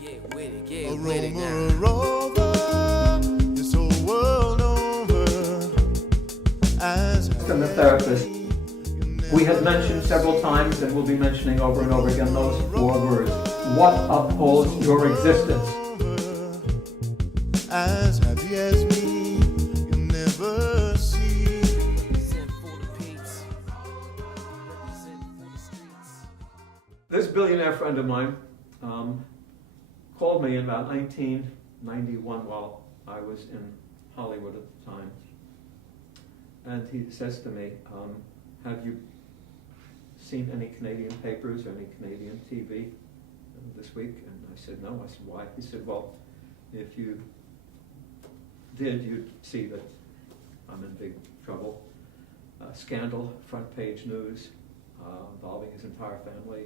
Get with it, get with it now. Rover, this whole world over. And the therapist, we had mentioned several times, and we'll be mentioning over and over again those four words. What upholds your existence? As happy as me, you'll never see. Represent for the peeps. Represent for the streets. This billionaire friend of mine called me in about 1991 while I was in Hollywood at the time. And he says to me, have you seen any Canadian papers or any Canadian TV this week? And I said, no. I said, why? He said, well, if you did, you'd see that I'm in big trouble. Scandal, front page news, involving his entire family,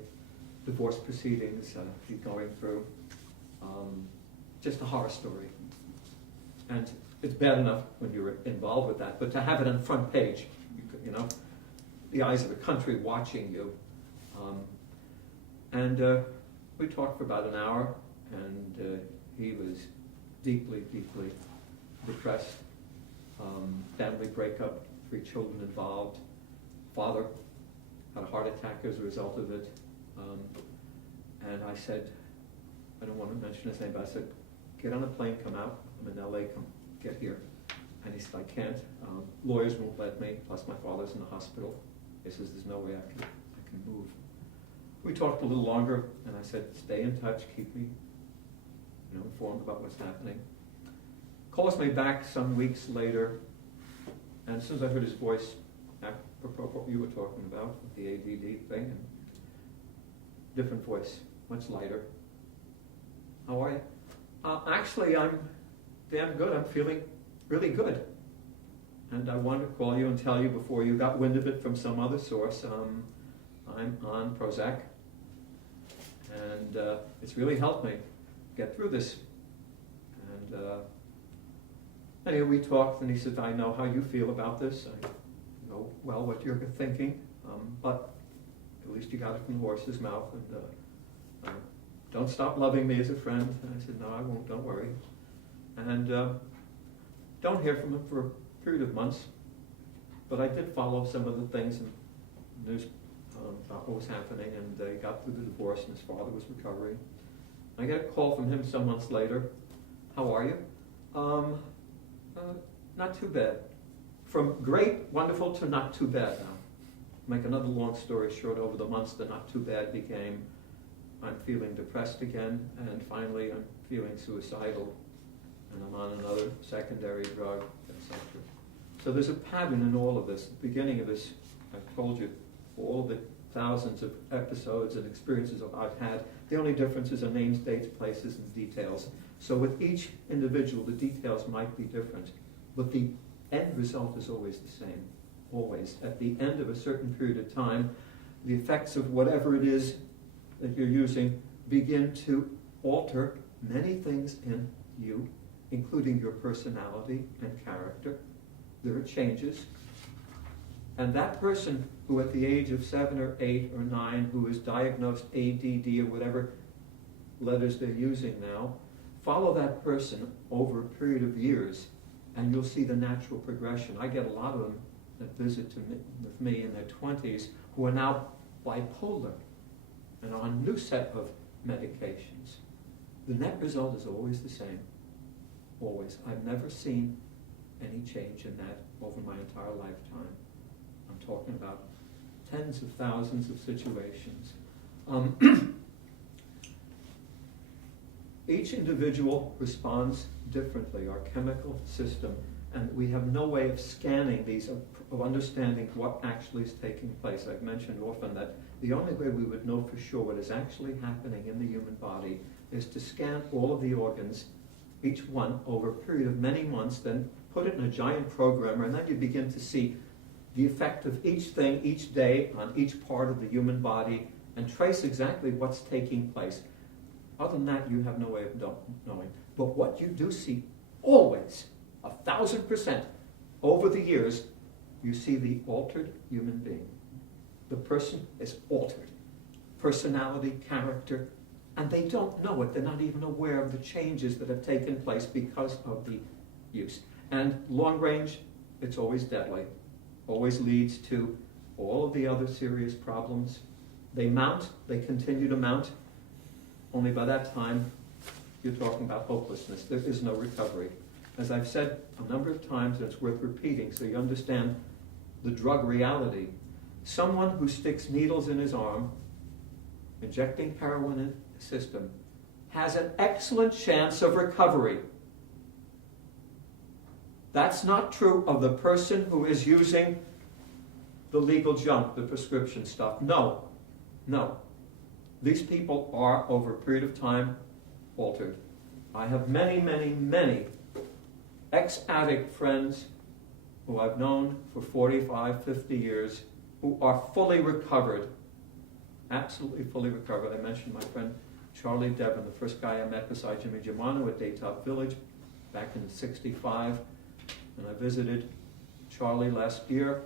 divorce proceedings he's going through, just a horror story. And it's bad enough when you're involved with that, but to have it on front page, you know, the eyes of the country watching you. And we talked for about an hour, and he was deeply, deeply depressed. Family breakup, 3 children involved. Father had a heart attack as a result of it. And I said, I don't want to mention his name, but I said, get on a plane, come out. I'm in LA, come get here. And he said, I can't. Lawyers won't let me, plus my father's in the hospital. He says, there's no way I can move. We talked a little longer, and I said, stay in touch, keep me informed about what's happening. Calls me back some weeks later, and as soon as I heard his voice, apropos what you were talking about, the ADD thing, and different voice, much lighter. How are you? Actually, I'm damn good. I'm feeling really good. And I wanted to call you and tell you before you got wind of it from some other source, I'm on Prozac. And it's really helped me get through this. And anyway, we talked, and he said, I know how you feel about this. I know well what you're thinking, but at least you got it from the horse's mouth. And don't stop loving me as a friend. And I said, no, I won't, don't worry. And don't hear from him for a period of months. But I did follow some of the things in the news about what was happening, and they got through the divorce, and his father was recovering. I get a call from him some months later. How are you? Not too bad. From great, wonderful to not too bad now. Make another long story short, over the months, the not too bad became I'm feeling depressed again, and finally I'm feeling suicidal, and I'm on another secondary drug, etc. So there's a pattern in all of this. At the beginning of this, I've told you all the thousands of episodes and experiences I've had. The only differences are names, dates, places, and details. So with each individual, the details might be different, but the end result is always the same. Always. At the end of a certain period of time, the effects of whatever it is that you're using begin to alter many things in you, including your personality and character. There are changes. And that person who at the age of 7 or 8 or 9 who is diagnosed ADD or whatever letters they're using now, follow that person over a period of years and you'll see the natural progression. I get a lot of them that visit with me in their 20s who are now bipolar and on a new set of medications. The net result is always the same. Always. I've never seen any change in that over my entire lifetime. I'm talking about tens of thousands of situations. Each individual responds differently, our chemical system, and we have no way of scanning these, of understanding what actually is taking place. I've mentioned often that the only way we would know for sure what is actually happening in the human body is to scan all of the organs, each one, over a period of many months, then put it in a giant programmer, and then you begin to see the effect of each thing, each day, on each part of the human body, and trace exactly what's taking place. Other than that, you have no way of knowing. But what you do see always, 1,000%, over the years, you see the altered human being. The person is altered. Personality, character, And they don't know it. They're not even aware of the changes that have taken place because of the use. And long range, it's always deadly. Always leads to all of the other serious problems. They mount, they continue to mount. Only by that time, you're talking about hopelessness. There is no recovery. As I've said a number of times, and it's worth repeating so you understand the drug reality, someone who sticks needles in his arm, injecting heroin in the system, has an excellent chance of recovery. That's not true of the person who is using the legal junk, the prescription stuff. No. These people are, over a period of time, altered. I have many, many, many ex-addict friends who I've known for 45, 50 years who are fully recovered, absolutely fully recovered. I mentioned my friend Charlie Devon, the first guy I met beside Jimmy Germano at Daytop Village back in '65. And I visited Charlie last year,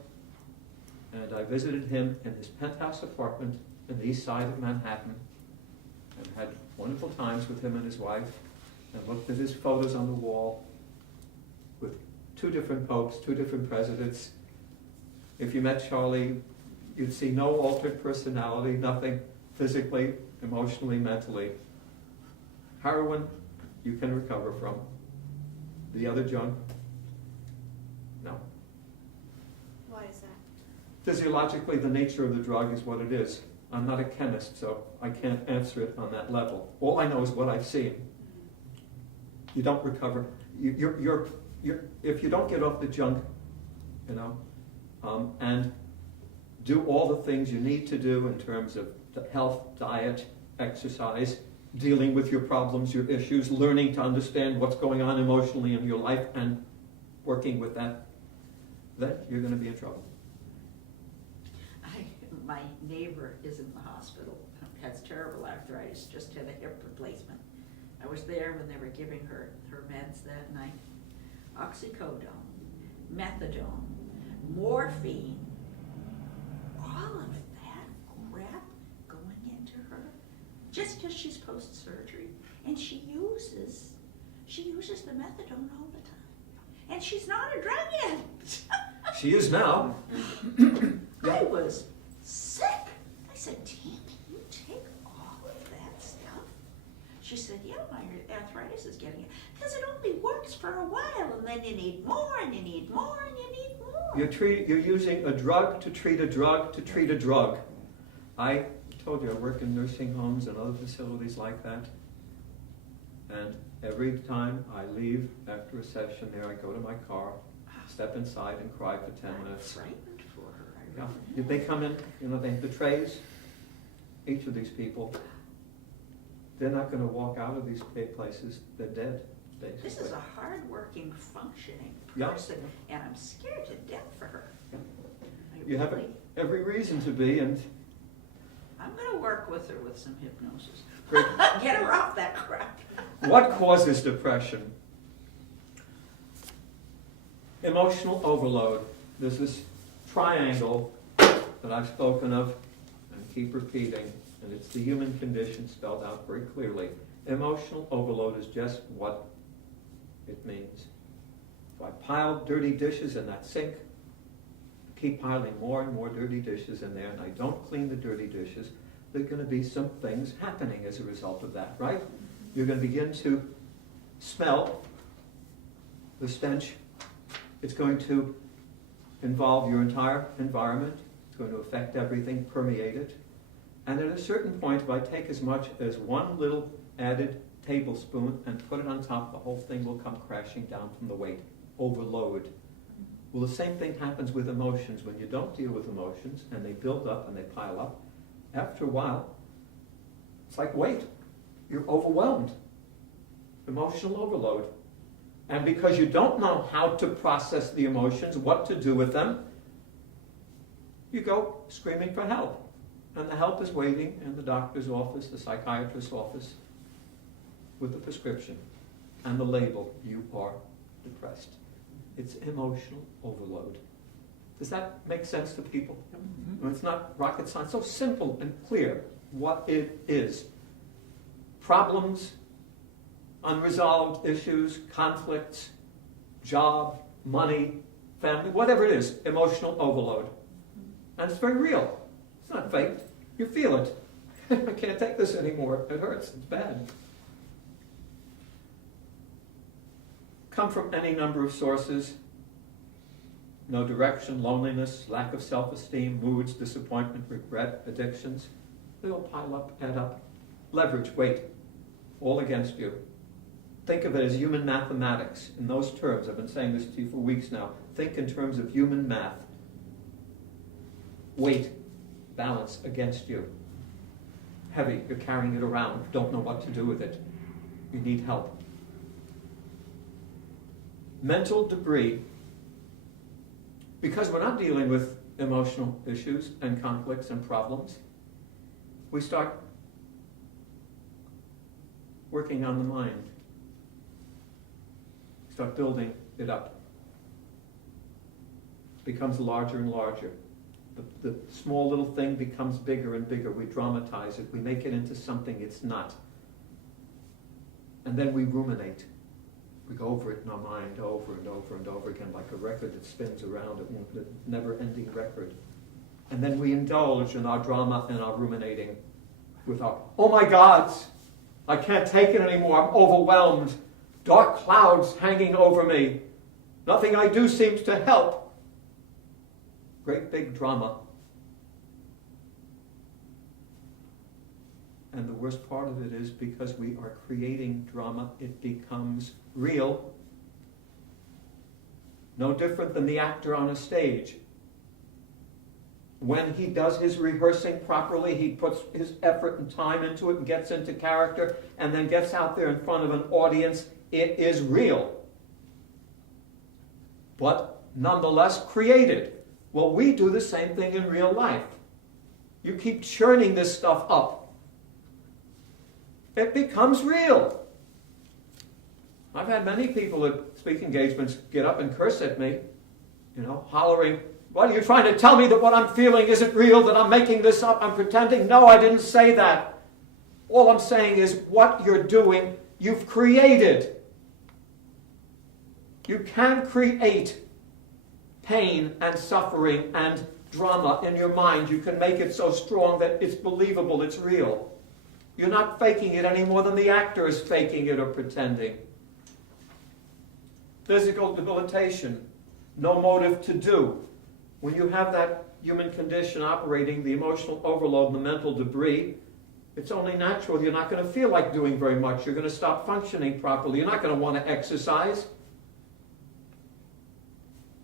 and I visited him in his penthouse apartment in the east side of Manhattan, and had wonderful times with him and his wife, and looked at his photos on the wall with 2 different popes, 2 different presidents. If you met Charlie, you'd see no altered personality, nothing physically, emotionally, mentally. Heroin, you can recover from. The other junk, no. Why is that? Physiologically, the nature of the drug is what it is. I'm not a chemist, so I can't answer it on that level. All I know is what I've seen. You don't recover. You're if you don't get off the junk, and do all the things you need to do in terms of health, diet, exercise, dealing with your problems, your issues, learning to understand what's going on emotionally in your life, and working with that, then you're going to be in trouble. My neighbor is in the hospital, has terrible arthritis, just had a hip replacement. I was there when they were giving her meds that night. Oxycodone, methadone, morphine, all of that crap going into her, just because she's post-surgery. And she uses the methadone all the time. And she's not a drug addict. She is now. I was sick. I said, Tammy, you take all of that stuff? She said, yeah, my arthritis is getting it. Because it only works for a while, and then you need more, and you need more, and you need more. You're using a drug to treat a drug to treat a drug. I told you I work in nursing homes and other facilities like that. And every time I leave after a session there, I go to my car, step inside and cry for 10 minutes. I'm frightened for her. Yeah. They come in, they have the trays. Each of these people, they're not going to walk out of these places. They're dead, basically. This is a hard-working, functioning Yeah. person, and I'm scared to death for her. Yeah. I You have really- every reason to be, and I'm going to work with her with some hypnosis. Great. Get her off that crap. What causes depression? Emotional overload. There's this triangle that I've spoken of and keep repeating, and it's the human condition spelled out very clearly. Emotional overload is just what it means. If I pile dirty dishes in that sink, keep piling more and more dirty dishes in there, and I don't clean the dirty dishes, there are going to be some things happening as a result of that, right? You're going to begin to smell the stench. It's going to involve your entire environment. It's going to affect everything, permeate it. And at a certain point, if I take as much as one little added tablespoon and put it on top, the whole thing will come crashing down from the weight. Overload. Well, the same thing happens with emotions. When you don't deal with emotions, and they build up and they pile up, after a while, it's like weight. You're overwhelmed. Emotional overload. And because you don't know how to process the emotions, what to do with them, you go screaming for help. And the help is waiting in the doctor's office, the psychiatrist's office, with the prescription and the label, you are depressed. It's emotional overload. Does that make sense to people? Mm-hmm. It's not rocket science. So simple and clear what it is. problems, unresolved issues, conflicts, job, money, family, whatever it is, emotional overload. And it's very real. It's not faked. You feel it. I can't take this anymore. It hurts. It's bad. Come from any number of sources. No direction, loneliness, lack of self-esteem, moods, disappointment, regret, addictions. They all pile up, add up. Leverage, weight, all against you. Think of it as human mathematics in those terms. I've been saying this to you for weeks now. Think in terms of human math. Weight, balance against you. Heavy, you're carrying it around, don't know what to do with it. You need help. Mental debris. Because we're not dealing with emotional issues and conflicts and problems, we start working on the mind. Start building it up. Becomes larger and larger. The small little thing becomes bigger and bigger. We dramatize it. We make it into something it's not. And then we ruminate. We go over it in our mind over and over and over again, like a record that spins around, a never-ending record. And then we indulge in our drama and our ruminating with our, oh my gods, I can't take it anymore, I'm overwhelmed. Dark clouds hanging over me. Nothing I do seems to help. Great big drama. And the worst part of it is because we are creating drama, it becomes real. No different than the actor on a stage. When he does his rehearsing properly, he puts his effort and time into it and gets into character and then gets out there in front of an audience. It is real. But nonetheless created. Well, we do the same thing in real life. You keep churning this stuff up. It becomes real. I've had many people at speaking engagements get up and curse at me, hollering, what are you trying to tell me that what I'm feeling isn't real, that I'm making this up, I'm pretending? No, I didn't say that. All I'm saying is what you're doing, you've created. You can create pain and suffering and drama in your mind. You can make it so strong that it's believable, it's real. You're not faking it any more than the actor is faking it or pretending. Physical debilitation, no motive to do. When you have that human condition operating, the emotional overload and the mental debris, it's only natural. You're not going to feel like doing very much. You're going to stop functioning properly. You're not going to want to exercise.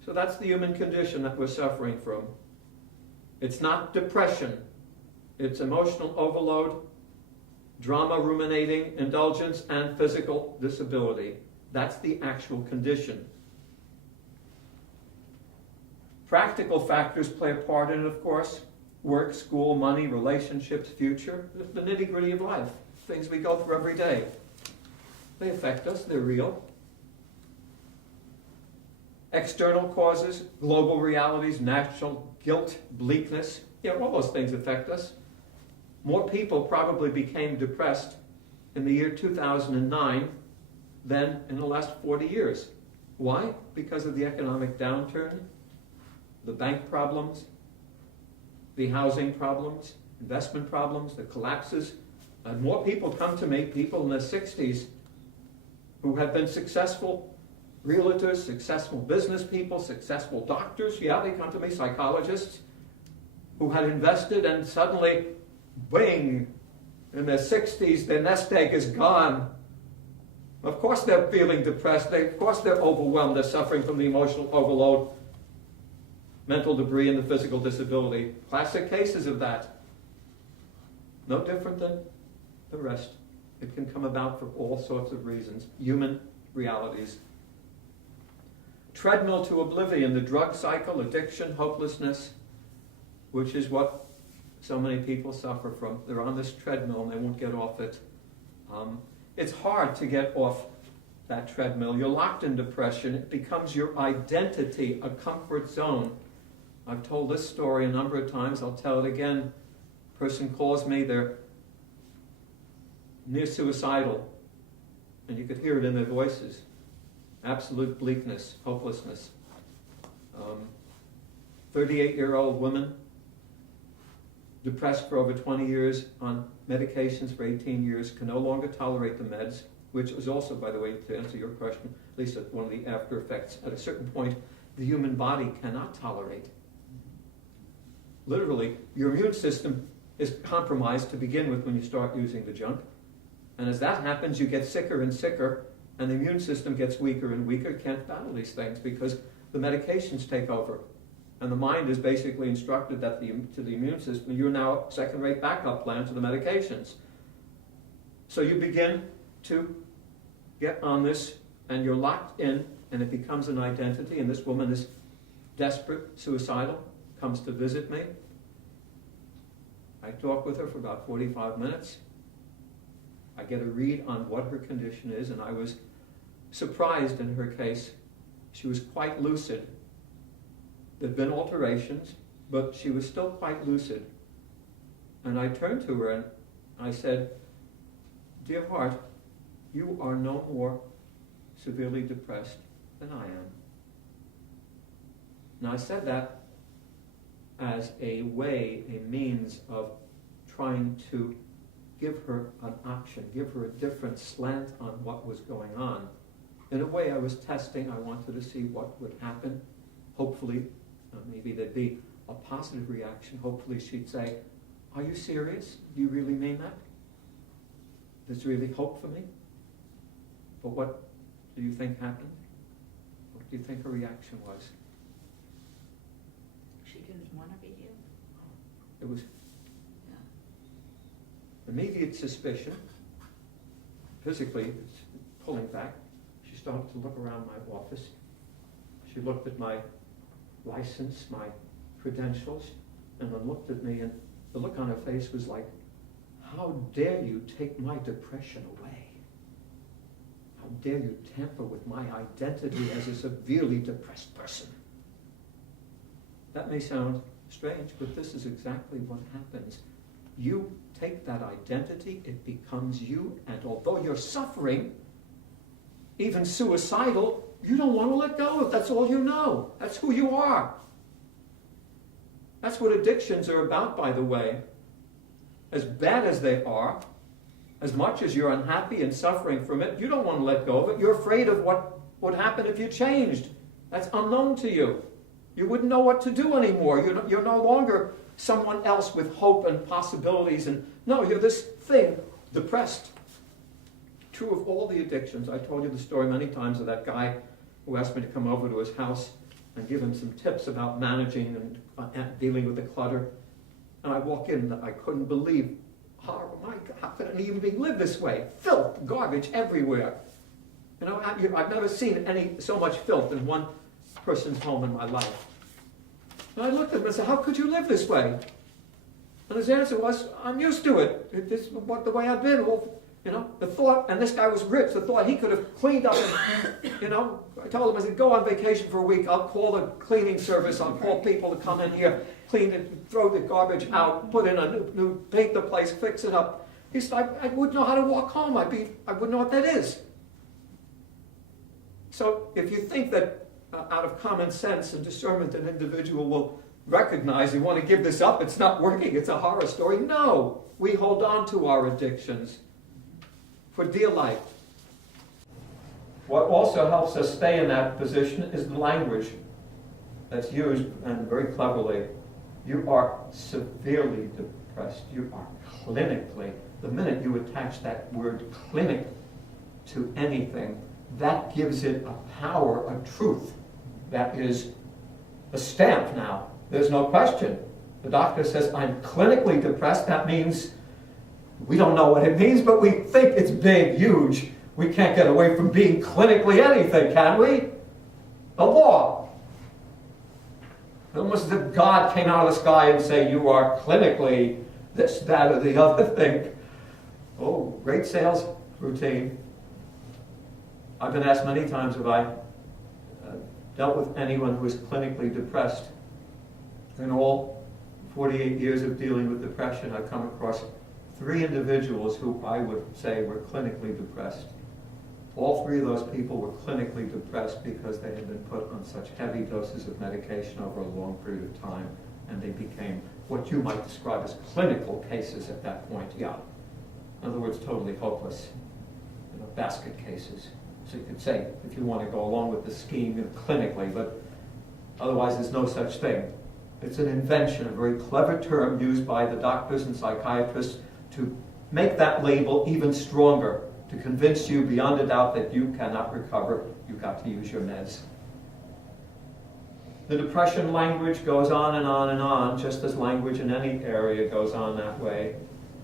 So that's the human condition that we're suffering from. It's not depression. It's emotional overload, drama, ruminating, indulgence, and physical disability. That's the actual condition. Practical factors play a part in it, of course. Work, school, money, relationships, future. The nitty-gritty of life. Things we go through every day. They affect us. They're real. External causes, global realities, national guilt, bleakness. All those things affect us. More people probably became depressed in the year 2009 than in the last 40 years. Why? Because of the economic downturn, the bank problems, the housing problems, investment problems, the collapses. And more people come to me, people in their 60s, who have been successful realtors, successful business people, successful doctors. They come to me, psychologists, who had invested and suddenly, bing, in their 60s, their nest egg is gone. Of course they're feeling depressed. Of course they're overwhelmed. They're suffering from the emotional overload, mental debris, and the physical disability. Classic cases of that. No different than the rest. It can come about for all sorts of reasons. Human realities. Treadmill to oblivion, the drug cycle, addiction, hopelessness, which is what so many people suffer from. They're on this treadmill and they won't get off it. It's hard to get off that treadmill. You're locked in depression. It becomes your identity, a comfort zone. I've told this story a number of times. I'll tell it again. A person calls me. They're near suicidal, and you could hear it in their voices. Absolute bleakness, hopelessness. 38-year-old woman, depressed for over 20 years, on medications for 18 years, can no longer tolerate the meds, which is also, by the way, to answer your question, at least one of the after effects. At a certain point, the human body cannot tolerate. Literally, your immune system is compromised to begin with when you start using the junk. And as that happens, you get sicker and sicker, and the immune system gets weaker and weaker, can't battle these things because the medications take over. And the mind is basically instructed that to the immune system, you're now a second-rate backup plan to the medications. So you begin to get on this, and you're locked in, and it becomes an identity, and this woman is desperate, suicidal, comes to visit me. I talk with her for about 45 minutes. I get a read on what her condition is, and I was surprised in her case. She was quite lucid. There'd been alterations, but she was still quite lucid. And I turned to her and I said, "Dear heart, you are no more severely depressed than I am." Now I said that as a way, a means of trying to give her an option, give her a different slant on what was going on. In a way, I was testing. I wanted to see what would happen. Hopefully, maybe there'd be a positive reaction. Hopefully she'd say, "Are you serious? Do you really mean that? There's really hope for me?" But what do you think happened? What do you think her reaction was? She didn't want to be healed. It was Yeah. immediate suspicion. Physically, it's pulling back. She started to look around my office. She looked at my license, my credentials, and then looked at me, and the look on her face was like, "How dare you take my depression away? How dare you tamper with my identity as a severely depressed person?" That may sound strange, but this is exactly what happens. You take that identity, it becomes you, and although you're suffering, even suicidal, you don't want to let go of it. That's all you know. That's who you are. That's what addictions are about, by the way. As bad as they are, as much as you're unhappy and suffering from it, you don't want to let go of it. You're afraid of what would happen if you changed. That's unknown to you. You wouldn't know what to do anymore. You're no longer someone else with hope and possibilities. And no, you're this thing, depressed. True of all the addictions. I told you the story many times of that guy who asked me to come over to his house and give him some tips about managing and dealing with the clutter. And I walk in and I couldn't believe, oh my God, how could an human being live this way? Filth, garbage everywhere. You know, I've never seen so much filth in one person's home in my life. And I looked at him and said, "How could you live this way?" And his answer was, "I'm used to it. It's the way I've been." Well, the thought, and this guy was rich, the thought he could have cleaned up and, I told him, I said, "Go on vacation for a week. I'll call the cleaning service. I'll call people to come in here, clean it, throw the garbage out, put in a new paint the place, fix it up." He said, I wouldn't know how to walk home. I wouldn't know what that is. So if you think that out of common sense and discernment an individual will recognize, you want to give this up, it's not working, it's a horror story. No, we hold on to our addictions for dear life. What also helps us stay in that position is the language that's used, and very cleverly. You are severely depressed. You are clinically. The minute you attach that word clinic to anything, that gives it a power, a truth that is a stamp now. There's no question. The doctor says, "I'm clinically depressed." That means we don't know what it means, but we think it's big, huge. We can't get away from being clinically anything, can we? The law. Almost as if God came out of the sky and said, "You are clinically this, that, or the other thing." Oh, great sales routine. I've been asked many times if I dealt with anyone who is clinically depressed. In all 48 years of dealing with depression, I've come across 3 individuals who I would say were clinically depressed. All 3 of those people were clinically depressed because they had been put on such heavy doses of medication over a long period of time, and they became what you might describe as clinical cases at that point, yeah. In other words, totally hopeless, basket cases. So you could say, if you want to go along with the scheme, clinically, but otherwise there's no such thing. It's an invention, a very clever term used by the doctors and psychiatrists to make that label even stronger, to convince you beyond a doubt that you cannot recover, you've got to use your meds. The depression language goes on and on and on, just as language in any area goes on that way.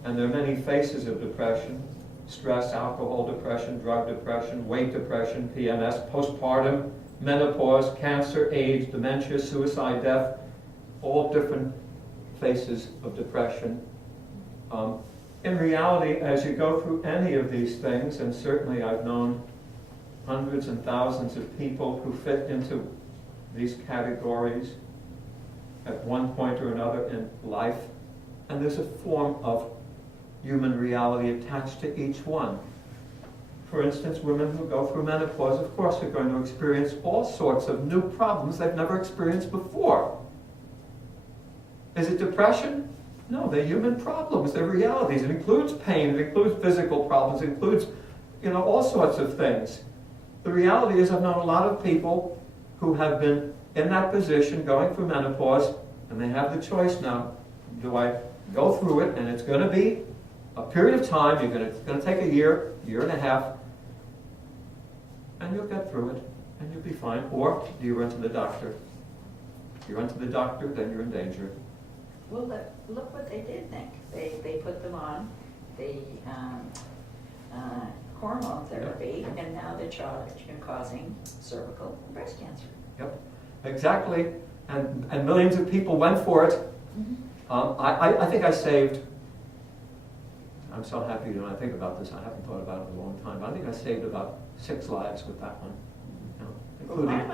And there are many faces of depression: stress, alcohol depression, drug depression, weight depression, PMS, postpartum, menopause, cancer, AIDS, dementia, suicide, death, all different faces of depression. In reality, as you go through any of these things, and certainly I've known hundreds and thousands of people who fit into these categories at one point or another in life, and there's a form of human reality attached to each one. For instance, women who go through menopause, of course, are going to experience all sorts of new problems they've never experienced before. Is it depression? No, they're human problems, they're realities. It includes pain, it includes physical problems, it includes, all sorts of things. The reality is I've known a lot of people who have been in that position going through menopause, and they have the choice now. Do I go through it, and it's going to be a period of time, it's going to take a year and a half, and you'll get through it, and you'll be fine. Or do you run to the doctor? If you run to the doctor, then you're in danger. Well, look what they did think. They put them on the hormone therapy, and now they're causing cervical and breast cancer. Yep, exactly. And millions of people went for it. I think I saved, I'm so happy when I think about this, I haven't thought about it in a long time, but I think I saved about 6 lives with that one.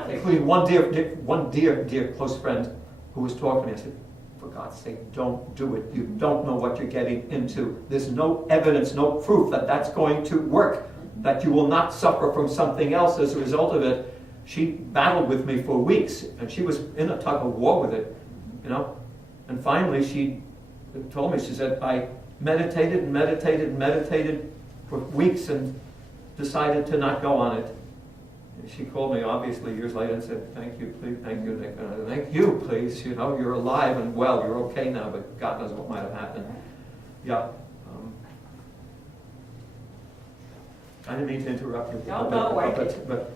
Including one dear close friend who was talking to me. I said, for God's sake, don't do it. You don't know what you're getting into. There's no evidence, no proof that that's going to work, that you will not suffer from something else as a result of it. She battled with me for weeks, and she was in a tug of war with it, And finally she told me, she said, I meditated and meditated and meditated for weeks and decided to not go on it. And she called me, obviously, years later and said, thank you, please, thank you, Nick. Thank you, please. You're alive and well. You're okay now, but God knows what might have happened. Yeah. I didn't mean to interrupt you. But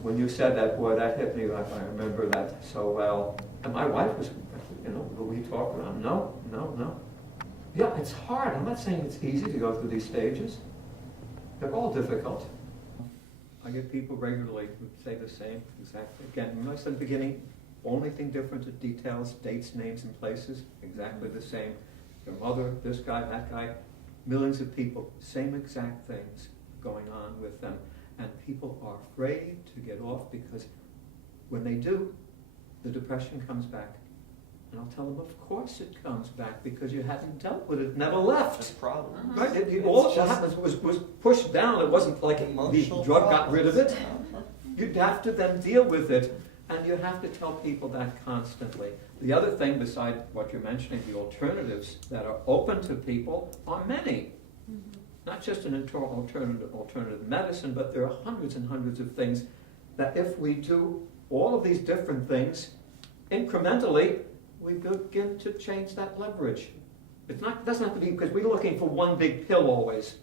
when you said that, boy, that hit me. I remember that so well. And my wife was, we talked around. No. Yeah, it's hard. I'm not saying it's easy to go through these stages. They're all difficult. I get people regularly who say the same, exactly. Again, when I said at the beginning, only thing different is details, dates, names, and places, exactly the same. Your mother, this guy, that guy, millions of people, same exact things going on with them. And people are afraid to get off because when they do, the depression comes back. And I'll tell them, of course it comes back because you hadn't dealt with it, never left. That's a problem. Right? All that happened was pushed down. It wasn't like the drug got rid of it. You'd have to then deal with it, and you have to tell people that constantly. The other thing, besides what you're mentioning, the alternatives that are open to people are many. Not just an alternative medicine, but there are hundreds and hundreds of things that if we do all of these different things incrementally, we begin to change that leverage. It doesn't have to be because we're looking for one big pill always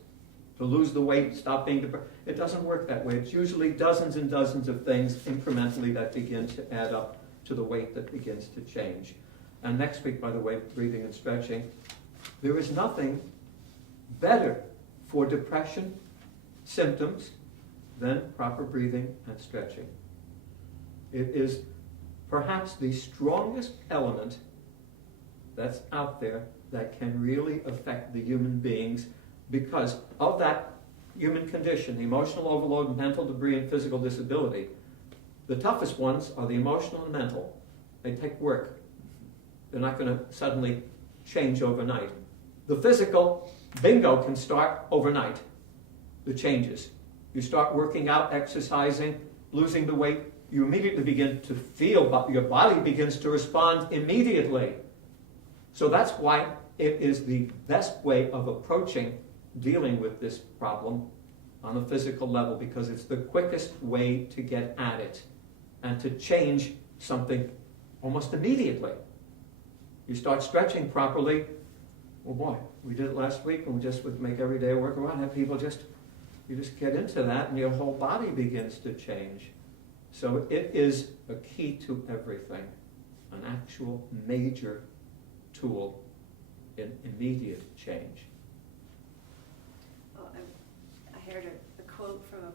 to lose the weight, stop being depressed. It doesn't work that way. It's usually dozens and dozens of things incrementally that begin to add up to the weight that begins to change. And next week, by the way, breathing and stretching, there is nothing better for depression symptoms than proper breathing and stretching. It is perhaps the strongest element that's out there that can really affect the human beings because of that human condition, the emotional overload, mental debris, and physical disability. The toughest ones are the emotional and mental. They take work. They're not going to suddenly change overnight. The physical, bingo can start overnight, the changes. You start working out, exercising, losing the weight, you immediately begin to feel, your body begins to respond immediately. So that's why it is the best way of approaching dealing with this problem on a physical level, because it's the quickest way to get at it and to change something almost immediately. You start stretching properly. Oh boy, we did it last week, and we just would make every day a workaround. Have people you just get into that, and your whole body begins to change. So it is a key to everything, an actual major tool in immediate change. Well, I heard a quote from a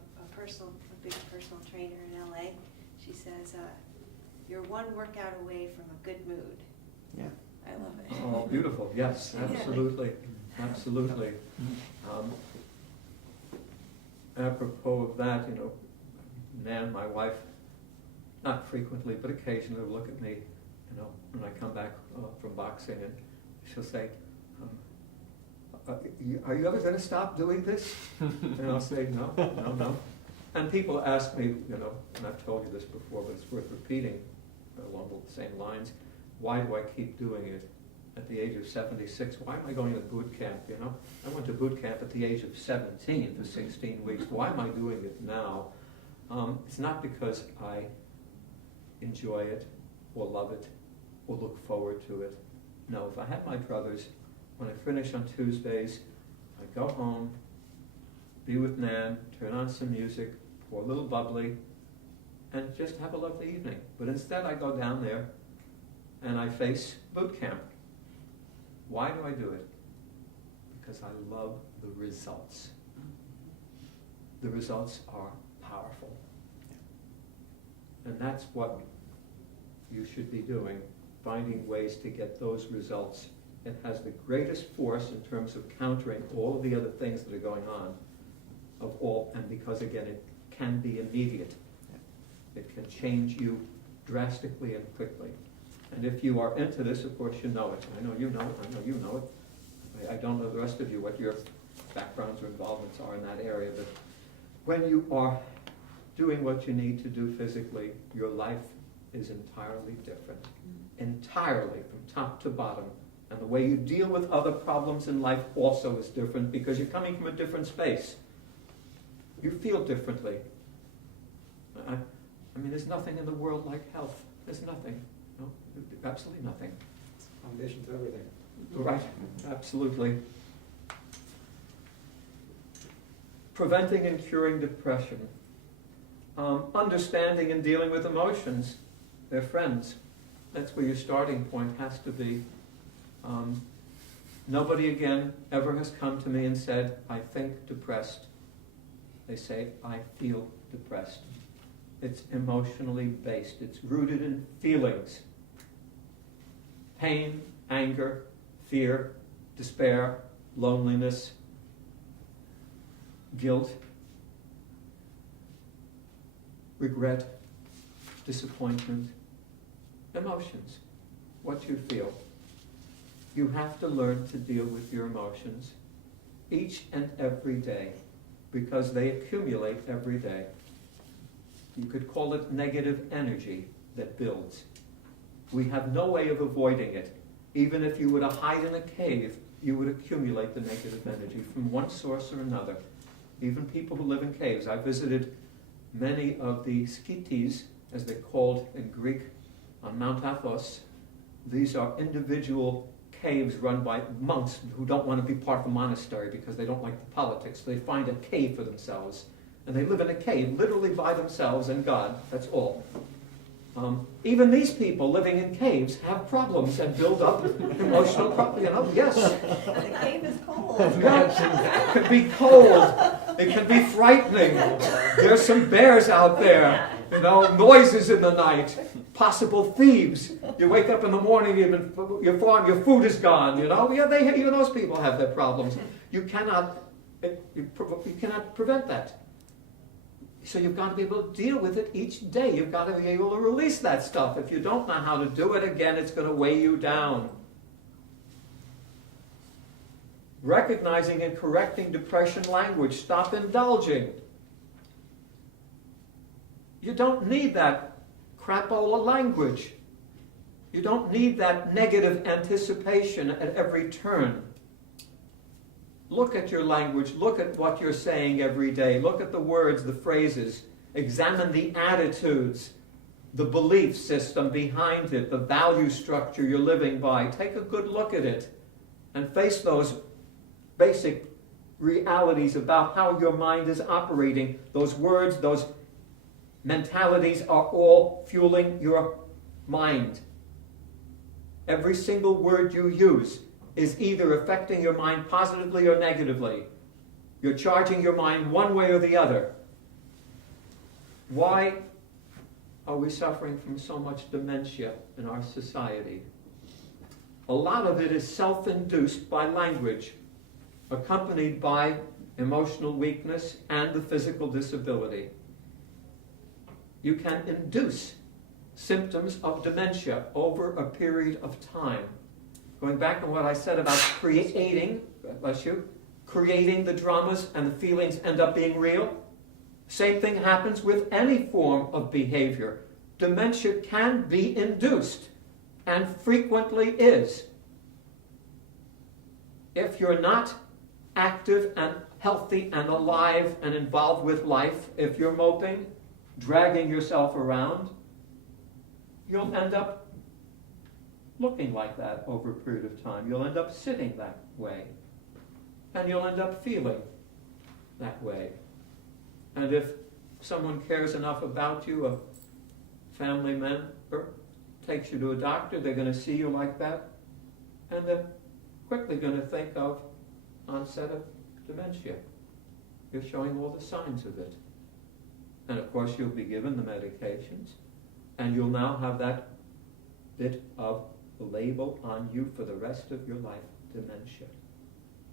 big personal trainer in LA. She says, "You're one workout away from a good mood." Yeah. I love it. Oh, beautiful. Yes, absolutely. Absolutely. Apropos of that, Nan, my wife, not frequently, but occasionally will look at me, when I come back from boxing, and she'll say, are you ever going to stop doing this? And I'll say, no. And people ask me, and I've told you this before, but it's worth repeating along the same lines, why do I keep doing it at the age of 76? Why am I going to boot camp, I went to boot camp at the age of 17 for 16 weeks. Why am I doing it now? It's not because I enjoy it or love it or look forward to it. No, if I had my druthers, when I finish on Tuesdays, I go home, be with Nan, turn on some music, pour a little bubbly, and just have a lovely evening. But instead I go down there and I face boot camp. Why do I do it? Because I love the results. The results are powerful. And that's what you should be doing, finding ways to get those results. It has the greatest force in terms of countering all of the other things that are going on, and because again, it can be immediate. It can change you drastically and quickly. And if you are into this, of course you know it. I know you know it. I know you know it. I don't know the rest of you, what your backgrounds or involvements are in that area, but when you are doing what you need to do physically, your life is entirely different. Entirely, from top to bottom. And the way you deal with other problems in life also is different, because you're coming from a different space. You feel differently. There's nothing in the world like health. There's nothing. No, absolutely nothing. It's the foundation to everything. Right, absolutely. Preventing and curing depression. Understanding and dealing with emotions. They're friends. That's where your starting point has to be. Nobody again ever has come to me and said, I think depressed. They say, I feel depressed. It's emotionally based. It's rooted in feelings. Pain, anger, fear, despair, loneliness, guilt, regret, disappointment, emotions, what you feel. You have to learn to deal with your emotions each and every day, because they accumulate every day. You could call it negative energy that builds. We have no way of avoiding it. Even if you were to hide in a cave, you would accumulate the negative energy from one source or another. Even people who live in caves. I visited many of the skitis, as they're called in Greek, on Mount Athos. These are individual caves run by monks who don't want to be part of a monastery because they don't like the politics. They find a cave for themselves. And they live in a cave, literally by themselves and God. That's all. Even these people living in caves have problems and build up emotional problems. Yes. The cave is cold. Yeah, it can be cold. It can be frightening. There's some bears out there. Noises in the night. Possible thieves. You wake up in the morning, your food is gone. Even those people have their problems. You cannot prevent that. So you've got to be able to deal with it each day. You've got to be able to release that stuff. If you don't know how to do it, again, it's going to weigh you down. recognizing and correcting depression language. Stop indulging. You don't need that crapola language. You don't need that negative anticipation at every turn. Look at your language. Look at what you're saying every day. Look at the words, the phrases. Examine the attitudes, the belief system behind it, the value structure you're living by. Take a good look at it and face those basic realities about how your mind is operating. Those words, those mentalities are all fueling your mind. Every single word you use is either affecting your mind positively or negatively. You're charging your mind one way or the other. Why are we suffering from so much dementia in our society? A lot of it is self-induced by language, accompanied by emotional weakness and the physical disability. You can induce symptoms of dementia over a period of time. Going back on what I said about creating the dramas and the feelings end up being real. Same thing happens with any form of behavior. Dementia can be induced, and frequently is. If you're not active and healthy and alive and involved with life, if you're moping, dragging yourself around, you'll end up looking like that over a period of time. You'll end up sitting that way. And you'll end up feeling that way. And if someone cares enough about you, a family member takes you to a doctor, they're going to see you like that, and they're quickly going to think of onset of dementia. You're showing all the signs of it. And of course you'll be given the medications, and you'll now have that bit of the label on you for the rest of your life, dementia.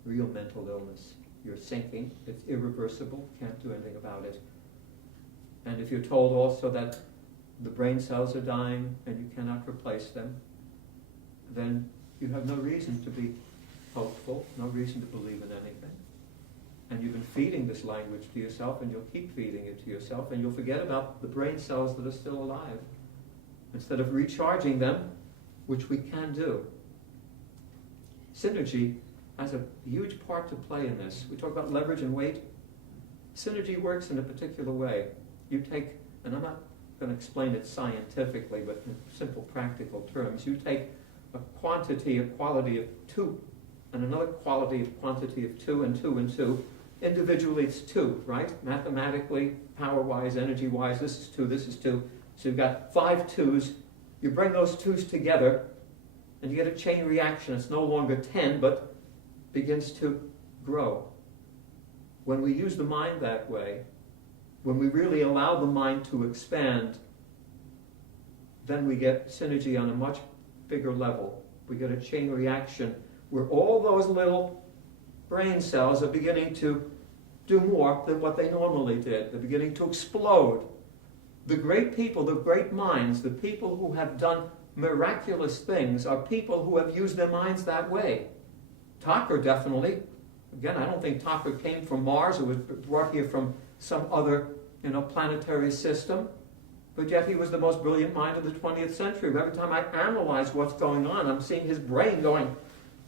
Real mental illness. You're sinking, it's irreversible, can't do anything about it. And if you're told also that the brain cells are dying and you cannot replace them, then you have no reason to be hopeful, no reason to believe in anything. And you've been feeding this language to yourself, and you'll keep feeding it to yourself, and you'll forget about the brain cells that are still alive, instead of recharging them, which we can do. Synergy has a huge part to play in this. We talk about leverage and weight. Synergy works in a particular way. You take, and I'm not going to explain it scientifically, but in simple practical terms, you take a quantity, a quality of 2, and another quality of quantity of 2, and 2, and 2. Individually it's 2, right? Mathematically, power-wise, energy-wise, this is 2, this is 2. So you've got 5 2s. You bring those 2s together, and you get a chain reaction. It's no longer 10, but begins to grow. When we use the mind that way, when we really allow the mind to expand, then we get synergy on a much bigger level. We get a chain reaction where all those little brain cells are beginning to do more than what they normally did. They're beginning to explode. The great people, the great minds, the people who have done miraculous things are people who have used their minds that way. Tucker definitely. Again, I don't think Tucker came from Mars or was brought here from some other, planetary system. But yet he was the most brilliant mind of the 20th century. Every time I analyze what's going on, I'm seeing his brain going,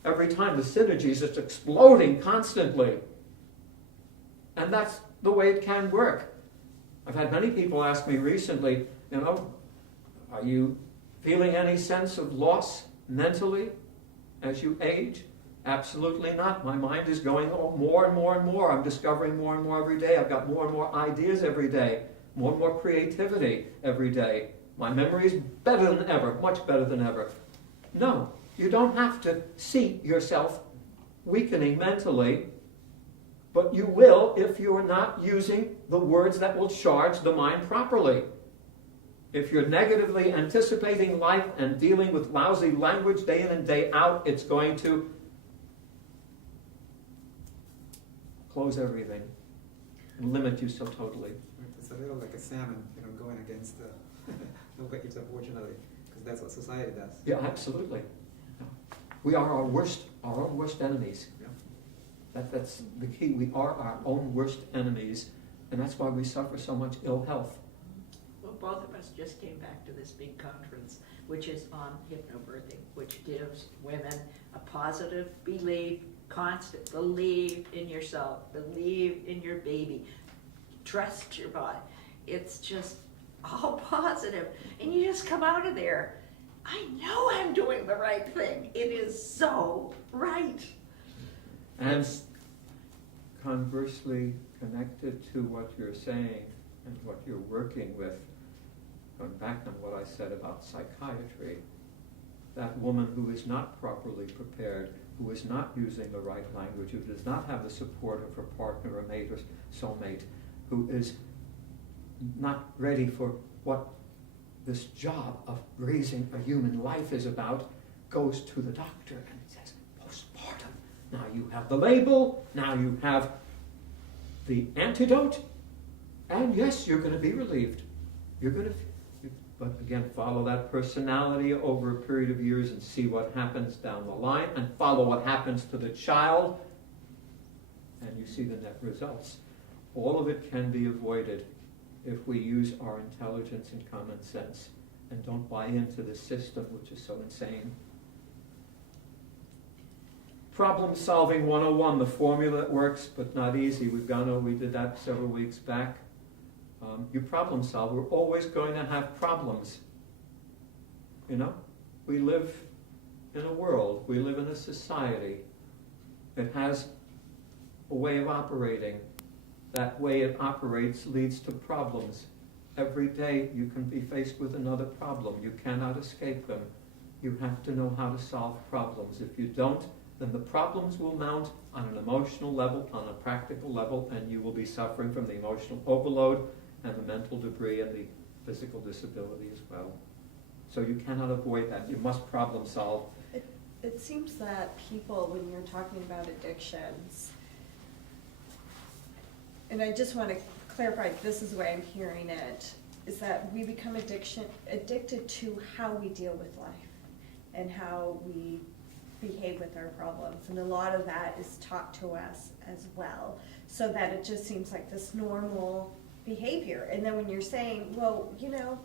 every time the synergy is just exploding constantly. And that's the way it can work. I've had many people ask me recently, are you feeling any sense of loss mentally as you age? Absolutely not. My mind is going more and more and more. I'm discovering more and more every day. I've got more and more ideas every day, more and more creativity every day. My memory is better than ever, much better than ever. No, you don't have to see yourself weakening mentally, but you will if you're not using the words that will charge the mind properly. If you're negatively anticipating life and dealing with lousy language day in and day out, it's going to close everything and limit you so totally. It's a little like a salmon, going against the waves, unfortunately, because that's what society does. Yeah, absolutely. We are our own worst enemies. Yeah. That's the key. We are our own worst enemies, and that's why we suffer so much ill health. Well, both of us just came back to this big conference, which is on hypnobirthing, which gives women a positive belief, constant believe in yourself, believe in your baby, trust your body. It's just all positive, and you just come out of there. I know I'm doing the right thing. It is so right. And conversely, connected to what you're saying and what you're working with, going back on what I said about psychiatry, that woman who is not properly prepared, who is not using the right language, who does not have the support of her partner or mate or soulmate, who is not ready for what this job of raising a human life is about, goes to the doctor and says, postpartum. Now you have the label, now you have the antidote, and yes, you're going to be relieved. You're going to, but again, follow that personality over a period of years and see what happens down the line, and follow what happens to the child, and you see the net results. All of it can be avoided if we use our intelligence and common sense and don't buy into the system, which is so insane. Problem solving 101, the formula that works but not easy. We did that several weeks back. You problem solve. We're always going to have problems. You know, we live in a world, we live in a society that has a way of operating. That way it operates leads to problems. Every day you can be faced with another problem. You cannot escape them. You have to know how to solve problems. If you don't, then the problems will mount on an emotional level, on a practical level, and you will be suffering from the emotional overload and the mental debris and the physical disability as well. So you cannot avoid that. You must problem solve. It seems that people, when you're talking about addictions, and I just want to clarify, this is the way I'm hearing it, is that we become addicted to how we deal with life and how we behave with our problems. And a lot of that is taught to us as well, so that it just seems like this normal behavior. And then when you're saying, well, you know,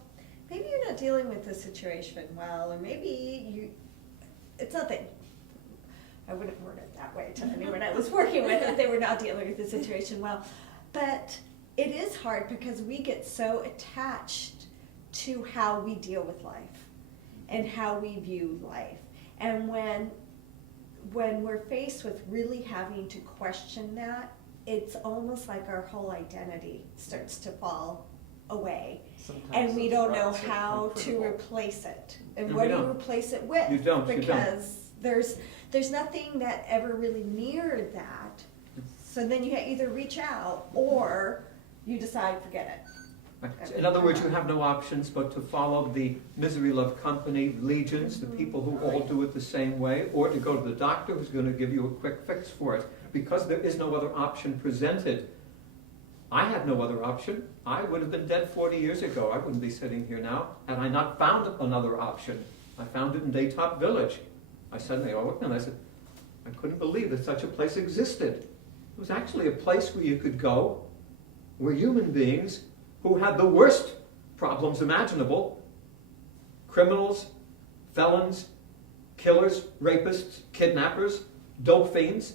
maybe you're not dealing with this situation well, or maybe it's not that, I wouldn't word it that way to anyone I was working with, if they were not dealing with the situation well. But it is hard because we get so attached to how we deal with life and how we view life. And when we're faced with really having to question that, it's almost like our whole identity starts to fall away. Sometimes And we those don't know thoughts are how to comfortable. replace it. And And what we do you don't. replace it with? You don't. Because there's nothing that ever really mirrored that. So then you either reach out or you decide, forget it. In other words, you have no options but to follow the misery love company legions, the people who all do it the same way, or to go to the doctor who's going to give you a quick fix for it, because there is no other option presented. I had no other option. I would have been dead 40 years ago. I wouldn't be sitting here now had I not found another option. I found it in Daytop Village. I suddenly looked and I said, I couldn't believe that such a place existed. It was actually a place where you could go, where human beings who had the worst problems imaginable, criminals, felons, killers, rapists, kidnappers, dope fiends,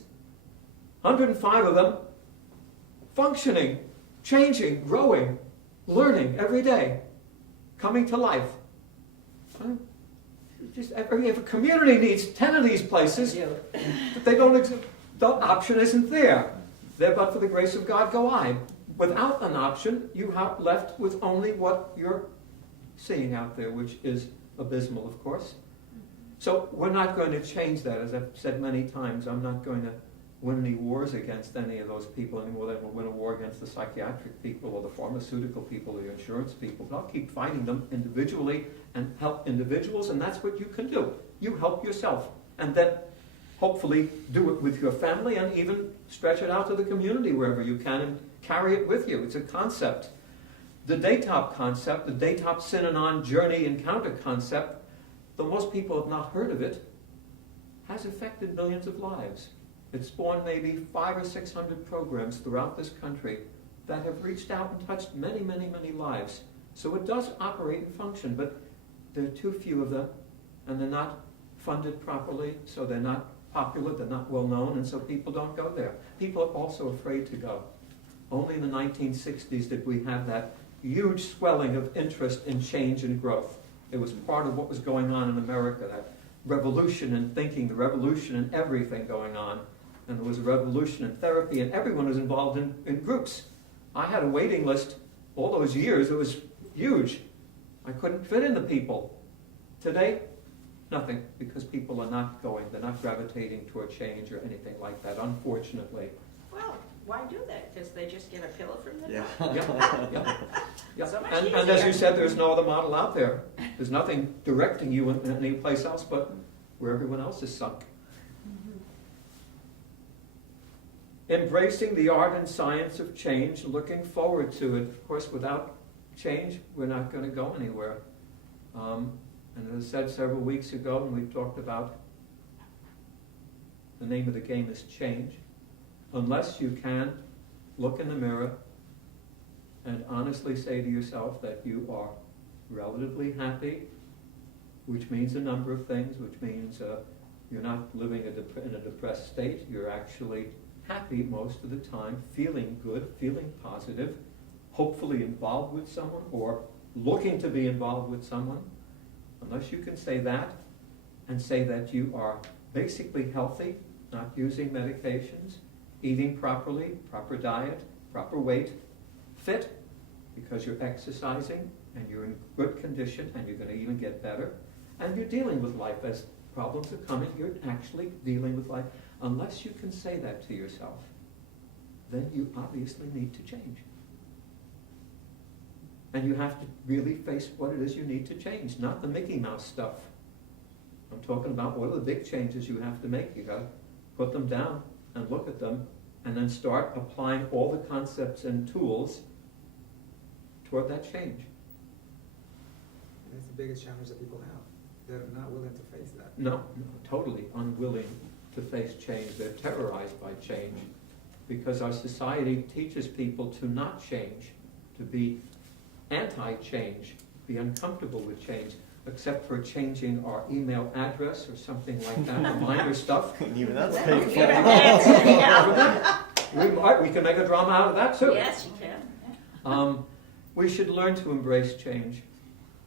105 of them, functioning, changing, growing, learning every day, coming to life. Just every community needs 10 of these places, but they don't exist. The option isn't there. There, but for the grace of God, go I. Without an option, you are left with only what you're seeing out there, which is abysmal, of course. So we're not going to change that. As I've said many times, I'm not going to win any wars against any of those people any more than we'll win a war against the psychiatric people or the pharmaceutical people or the insurance people. But I'll keep fighting them individually and help individuals, and that's what you can do. You help yourself, and then hopefully do it with your family and even stretch it out to the community wherever you can and carry it with you. It's a concept. The Daytop concept, the Daytop Synanon Journey Encounter concept, though most people have not heard of it, has affected millions of lives. It's spawned maybe 500 or 600 programs throughout this country that have reached out and touched many, many, many lives. So it does operate and function, but there are too few of them, and they're not funded properly, so they're not popular, they're not well known, and so people don't go there. People are also afraid to go. Only in the 1960s did we have that huge swelling of interest in change and growth. It was part of what was going on in America, that revolution in thinking, the revolution in everything going on. And there was a revolution in therapy, and everyone was involved in groups. I had a waiting list all those years. It was huge. I couldn't fit into people. Today, nothing, because people are not going. They're not gravitating toward change or anything like that, unfortunately. Well, why do that? Because they just get a pill from the Yeah. doctor? Yeah. So much And as you easier. said, there's no other model out there. There's nothing directing you in any place else but where everyone else is sunk. Embracing the art and science of change, looking forward to it. Of course, without change, we're not going to go anywhere. And as I said several weeks ago, when we talked about the name of the game is change, unless you can look in the mirror and honestly say to yourself that you are relatively happy, which means a number of things, which means you're not living in a depressed state, you're actually happy most of the time, feeling good, feeling positive, hopefully involved with someone or looking to be involved with someone. Unless you can say that and say that you are basically healthy, not using medications, eating properly, proper diet, proper weight, fit because you're exercising and you're in good condition and you're going to even get better, and you're dealing with life as problems are coming, you're actually dealing with life. Unless you can say that to yourself, then you obviously need to change. And you have to really face what it is you need to change, not the Mickey Mouse stuff. I'm talking about what are the big changes you have to make. You got to put them down and look at them and then start applying all the concepts and tools toward that change. That's the biggest challenge that people have. They're not willing to face that. No, totally unwilling to face change. They're terrorized by change because our society teaches people to not change, to be anti-change, be uncomfortable with change, except for changing our email address or something like that, the minor stuff. And even that's Even painful. that's- We can make a drama out of that too. Yes, you can. We should learn to embrace change.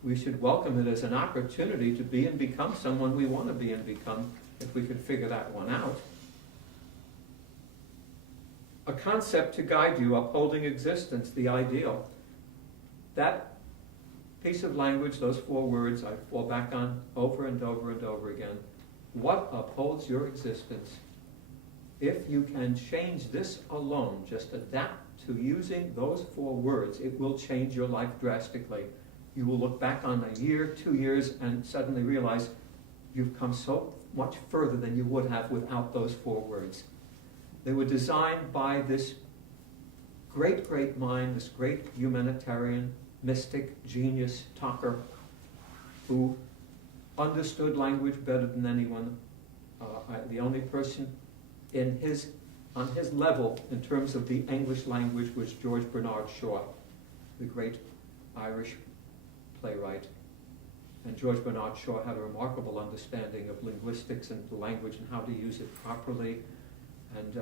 We should welcome it as an opportunity to be and become someone we want to be and become, if we could figure that one out. A concept to guide you, upholding existence, the ideal. That piece of language, those 4 words, I fall back on over and over and over again. What upholds your existence? If you can change this alone, just adapt to using those 4 words, it will change your life drastically. You will look back on a year, 2 years, and suddenly realize you've come so much further than you would have without those 4 words. They were designed by this great, great mind, this great humanitarian, mystic, genius, talker, who understood language better than anyone. The only person on his level in terms of the English language was George Bernard Shaw, the great Irish playwright. And George Bernard Shaw had a remarkable understanding of linguistics and the language and how to use it properly. And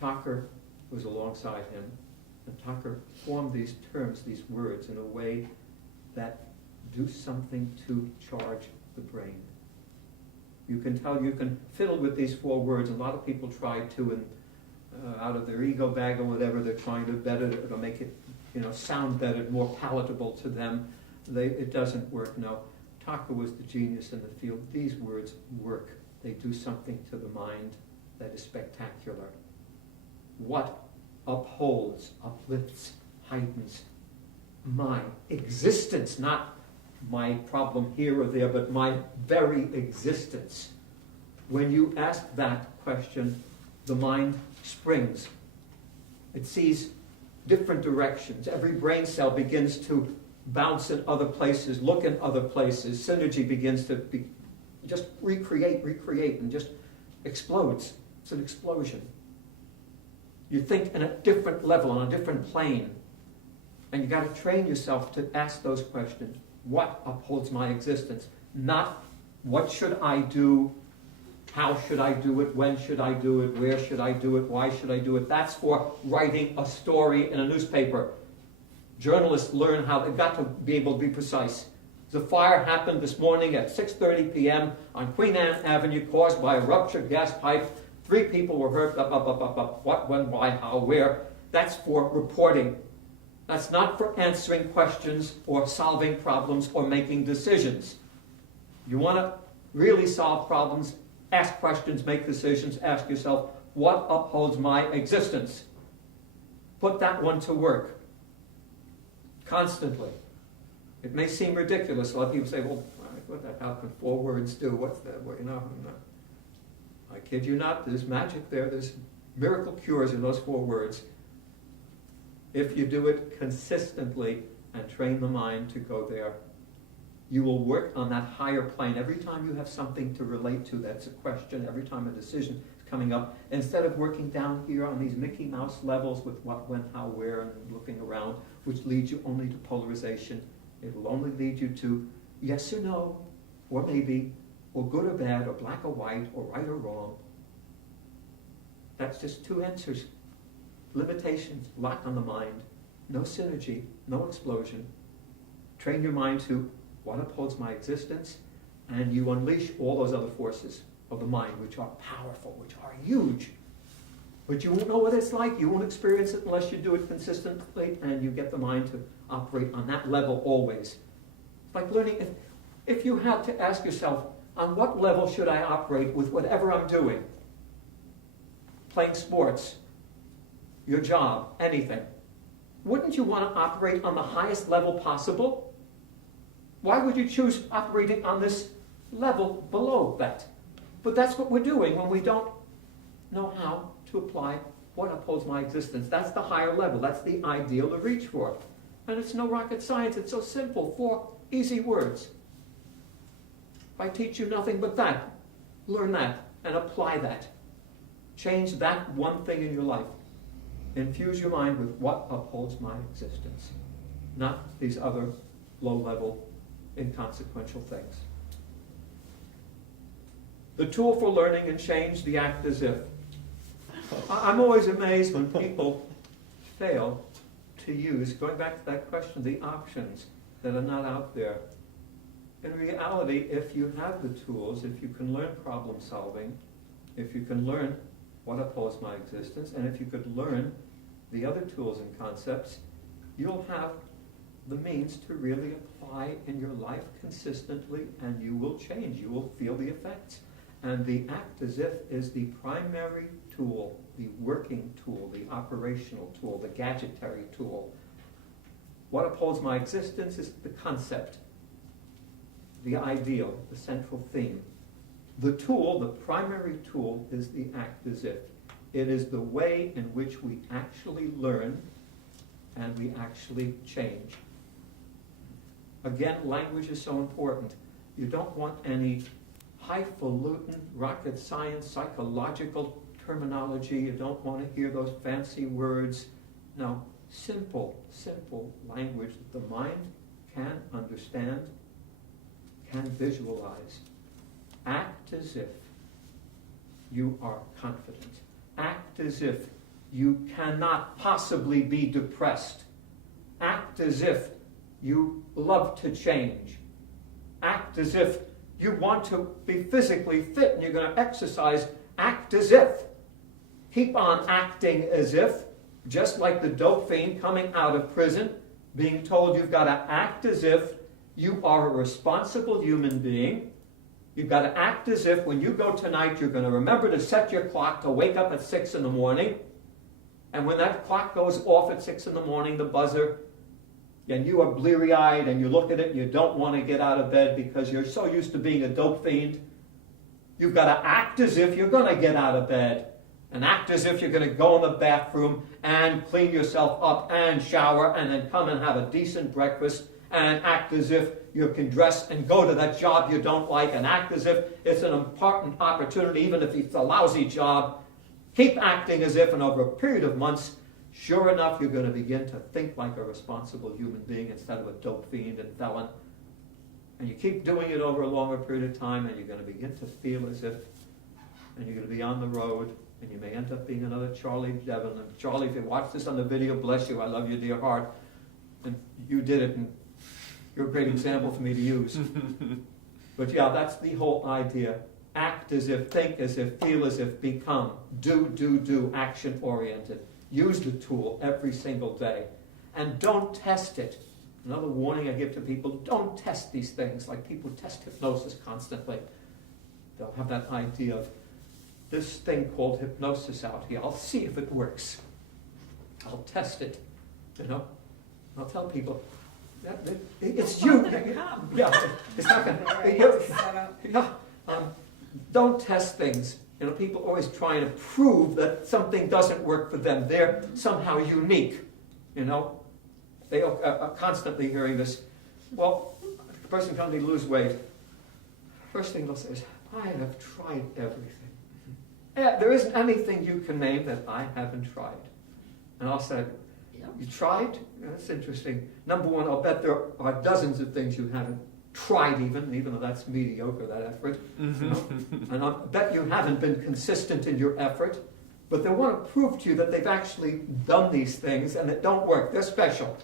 Tucker was alongside him. And Tucker formed these terms, these words, in a way that do something to charge the brain. You can tell, you can fiddle with these 4 words. A lot of people try to, and out of their ego bag or whatever, they're trying to better it or make it, sound better, more palatable to them. It doesn't work. No, Tucker was the genius in the field. These words work. They do something to the mind that is spectacular. What upholds, uplifts, heightens my existence, not my problem here or there, but my very existence. When you ask that question, the mind springs. It sees different directions. Every brain cell begins to bounce in other places, look in other places. Synergy begins to just recreate, and just explodes. It's an explosion. You think in a different level, on a different plane. And you got to train yourself to ask those questions. What upholds my existence? Not what should I do? How should I do it? When should I do it? Where should I do it? Why should I do it? That's for writing a story in a newspaper. Journalists learn how they've got to be able to be precise. The fire happened this morning at 6:30 p.m. on Queen Anne Avenue caused by a ruptured gas pipe. 3 people were hurt, what, when, why, how, where. That's for reporting. That's not for answering questions or solving problems or making decisions. You want to really solve problems, ask questions, make decisions, ask yourself, what upholds my existence? Put that one to work. Constantly. It may seem ridiculous. A lot of people say, well, what the hell can 4 words do? What's that? Well, I kid you not, there's magic there. There's miracle cures in those 4 words. If you do it consistently and train the mind to go there, you will work on that higher plane. Every time you have something to relate to that's a question, every time a decision is coming up, instead of working down here on these Mickey Mouse levels with what, when, how, where, and looking around, which leads you only to polarization, it will only lead you to yes or no, or maybe, or good or bad, or black or white, or right or wrong. That's just 2 answers. Limitations, lock on the mind, no synergy, no explosion. Train your mind to what upholds my existence, and you unleash all those other forces of the mind, which are powerful, which are huge. But you won't know what it's like. You won't experience it unless you do it consistently, and you get the mind to operate on that level always. It's like learning, if you had to ask yourself, on what level should I operate with whatever I'm doing? Playing sports, your job, anything. Wouldn't you want to operate on the highest level possible? Why would you choose operating on this level below that? But that's what we're doing when we don't know how to apply what upholds my existence. That's the higher level. That's the ideal to reach for. And it's no rocket science. It's so simple. 4 easy words. If I teach you nothing but that, learn that and apply that. Change that one thing in your life. Infuse your mind with what upholds my existence, not these other low-level, inconsequential things. The tool for learning and change, the act as if. I'm always amazed when people fail to use, going back to that question, the options that are not out there. In reality, if you have the tools, if you can learn problem solving, if you can learn what upholds my existence, and if you could learn the other tools and concepts, you'll have the means to really apply in your life consistently, and you will change. You will feel the effects. And the act as if is the primary tool, the working tool, the operational tool, the gadgetary tool. What upholds my existence is the concept, the ideal, the central theme. The tool, the primary tool, is the act as if. It is the way in which we actually learn and we actually change. Again, language is so important. You don't want any highfalutin, rocket science, psychological terminology. You don't want to hear those fancy words. No, simple language that the mind can understand, can visualize. Act as if you are confident. Act as if you cannot possibly be depressed. Act as if you love to change. Act as if you want to be physically fit and you're going to exercise. Act as if. Keep on acting as if, just like the dope fiend coming out of prison, being told you've got to act as if you are a responsible human being. You've got to act as if when you go tonight, you're going to remember to set your clock to wake up at 6 in the morning. And when that clock goes off at 6 in the morning, the buzzer, and you are bleary-eyed and you look at it and you don't want to get out of bed because you're so used to being a dope fiend, you've got to act as if you're going to get out of bed. And act as if you're going to go in the bathroom and clean yourself up and shower and then come and have a decent breakfast. And act as if you can dress and go to that job you don't like, and act as if it's an important opportunity, even if it's a lousy job, Keep acting as if, and over a period of months, sure enough, you're going to begin to think like a responsible human being instead of a dope fiend and felon. And you keep doing it over a longer period of time, and you're going to begin to feel as if, and you're going to be on the road, and you may end up being another Charlie Devlin. And Charlie, if you watch this on the video, bless you, I love you, dear heart. And you did it, and you're a great example for me to use. But yeah, that's the whole idea. Act as if, think as if, feel as if, become. Do, action-oriented. Use the tool every single day. And don't test it. Another warning I give to people, don't test these things. Like people test hypnosis constantly. They'll have that idea of this thing called hypnosis out here. I'll see if it works. I'll test it. You know? I'll tell people, it's you. Yeah, it's not going to. Don't test things. You know, people always trying to prove that something doesn't work for them. They're somehow unique. You know, they are constantly hearing this. Well, the person comes to me lose weight. First thing they'll say is, I have tried everything. There isn't anything you can name that I haven't tried. And I'll say, you tried? That's interesting. Number one, I'll bet there are dozens of things you haven't tried even though that's mediocre, that effort. You know? And I'll bet you haven't been consistent in your effort. But they want to prove to you that they've actually done these things and that don't work. They're special.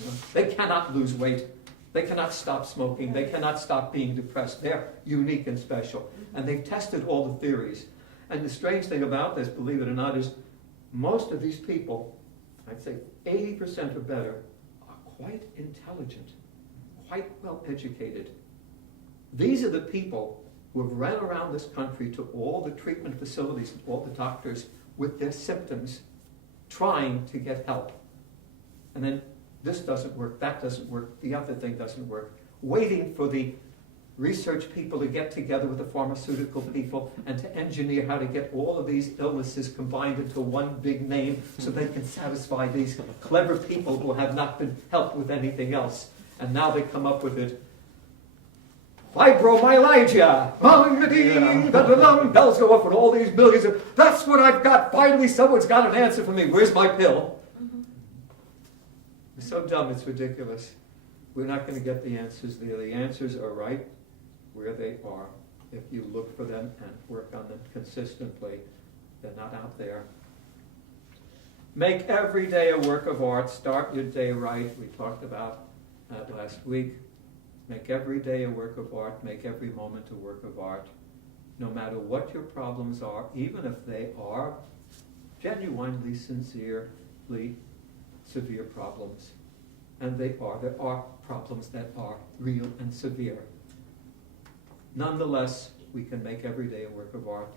You know? They cannot lose weight. They cannot stop smoking. They cannot stop being depressed. They're unique and special. And they've tested all the theories. And the strange thing about this, believe it or not, is most of these people, I'd say 80% or better, are quite intelligent, quite well educated. These are the people who have ran around this country to all the treatment facilities and all the doctors with their symptoms, trying to get help. And then this doesn't work, that doesn't work, the other thing doesn't work, waiting for the research people to get together with the pharmaceutical people and to engineer how to get all of these illnesses combined into one big name so they can satisfy these clever people who have not been helped with anything else. And now they come up with it. Fibromyalgia! Bells go off with all these millions of, that's what I've got! Finally someone's got an answer for me. Where's my pill? It's so dumb, it's ridiculous. We're not going to get the answers there. The answers are right where they are. If you look for them and work on them consistently, they're not out there. Make every day a work of art. Start your day right. We talked about that last week. Make every day a work of art. Make every moment a work of art. No matter what your problems are, even if they are genuinely, sincerely severe problems. And there are problems that are real and severe. Nonetheless, we can make every day a work of art.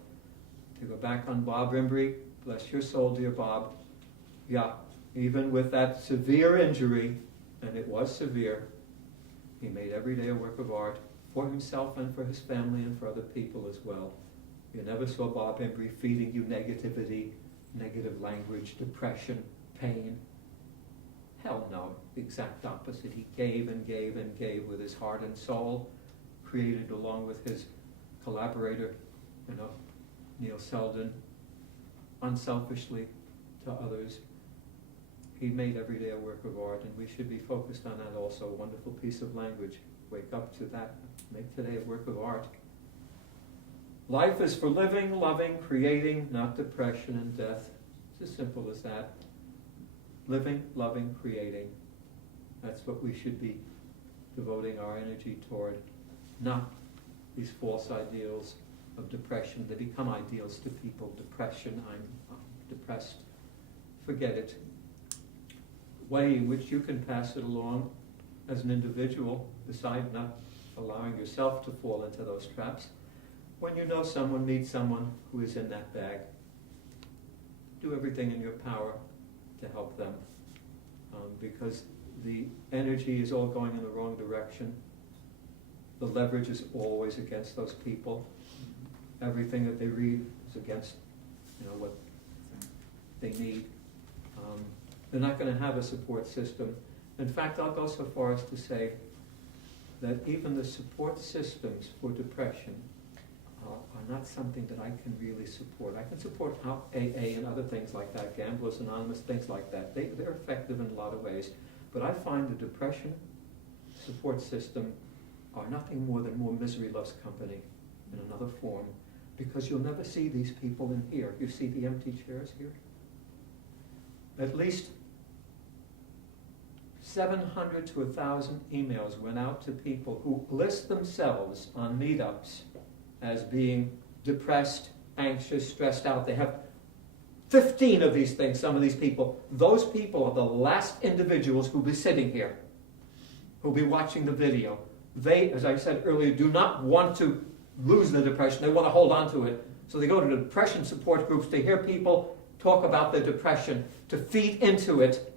To go back on Bob Embry, bless your soul, dear Bob. Yeah, even with that severe injury, and it was severe, he made every day a work of art for himself and for his family and for other people as well. You never saw Bob Embry feeding you negativity, negative language, depression, pain. Hell no, the exact opposite. He gave and gave and gave with his heart and soul, created along with his collaborator, Neil Selden, unselfishly to others. He made every day a work of art, and we should be focused on that also. A wonderful piece of language. Wake up to that. Make today a work of art. Life is for living, loving, creating, not depression and death. It's as simple as that. Living, loving, creating. That's what we should be devoting our energy toward. Not these false ideals of depression. They become ideals to people. Depression, I'm depressed. Forget it. Way in which you can pass it along as an individual, beside not allowing yourself to fall into those traps. When you know someone needs someone who is in that bag, do everything in your power to help them, because the energy is all going in the wrong direction. The leverage is always against those people. Everything that they read is against, what they need. They're not going to have a support system. In fact, I'll go so far as to say that even the support systems for depression are not something that I can really support. I can support AA and other things like that, Gamblers Anonymous, things like that. They're effective in a lot of ways. But I find the depression support system are nothing more than more misery loves company in another form, because you'll never see these people in here. You see the empty chairs here? At least 700 to 1,000 emails went out to people who list themselves on meetups as being depressed, anxious, stressed out. They have 15 of these things, some of these people. Those people are the last individuals who'll be sitting here, who'll be watching the video. They, as I said earlier, do not want to lose the depression. They want to hold on to it. So they go to the depression support groups to hear people talk about their depression, to feed into it,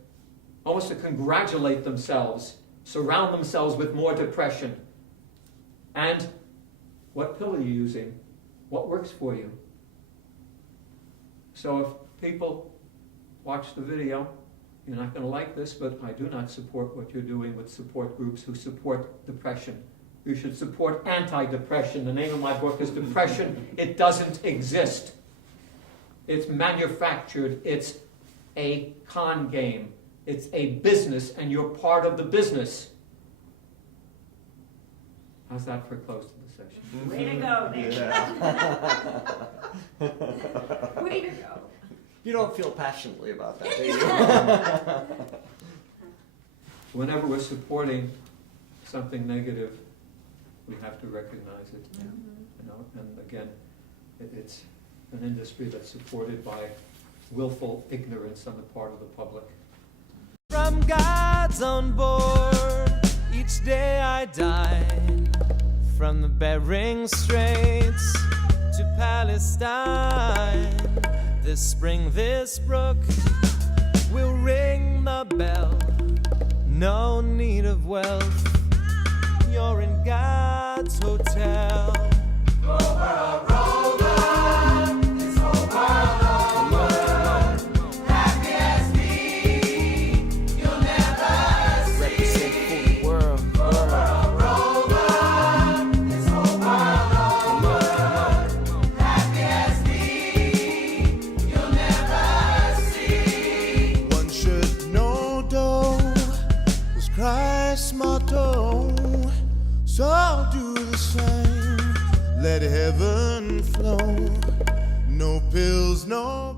almost to congratulate themselves, surround themselves with more depression. And what pill are you using? What works for you? So if people watch the video, you're not going to like this, but I do not support what you're doing with support groups who support depression. You should support anti-depression. The name of my book is Depression. It doesn't exist. It's manufactured. It's a con game. It's a business, and you're part of the business. How's that for close to the session? Way to go, Nick. Yeah. Way to go. You don't feel passionately about that, do you? Whenever we're supporting something negative, we have to recognize it. You know, and again, it's an industry that's supported by willful ignorance on the part of the public. From God's on board, each day I dine. From the Bering Straits to Palestine, this spring, this brook will ring the bell. No need of wealth, you're in God's hotel. Motto, so do the same. Let heaven flow. No pills, no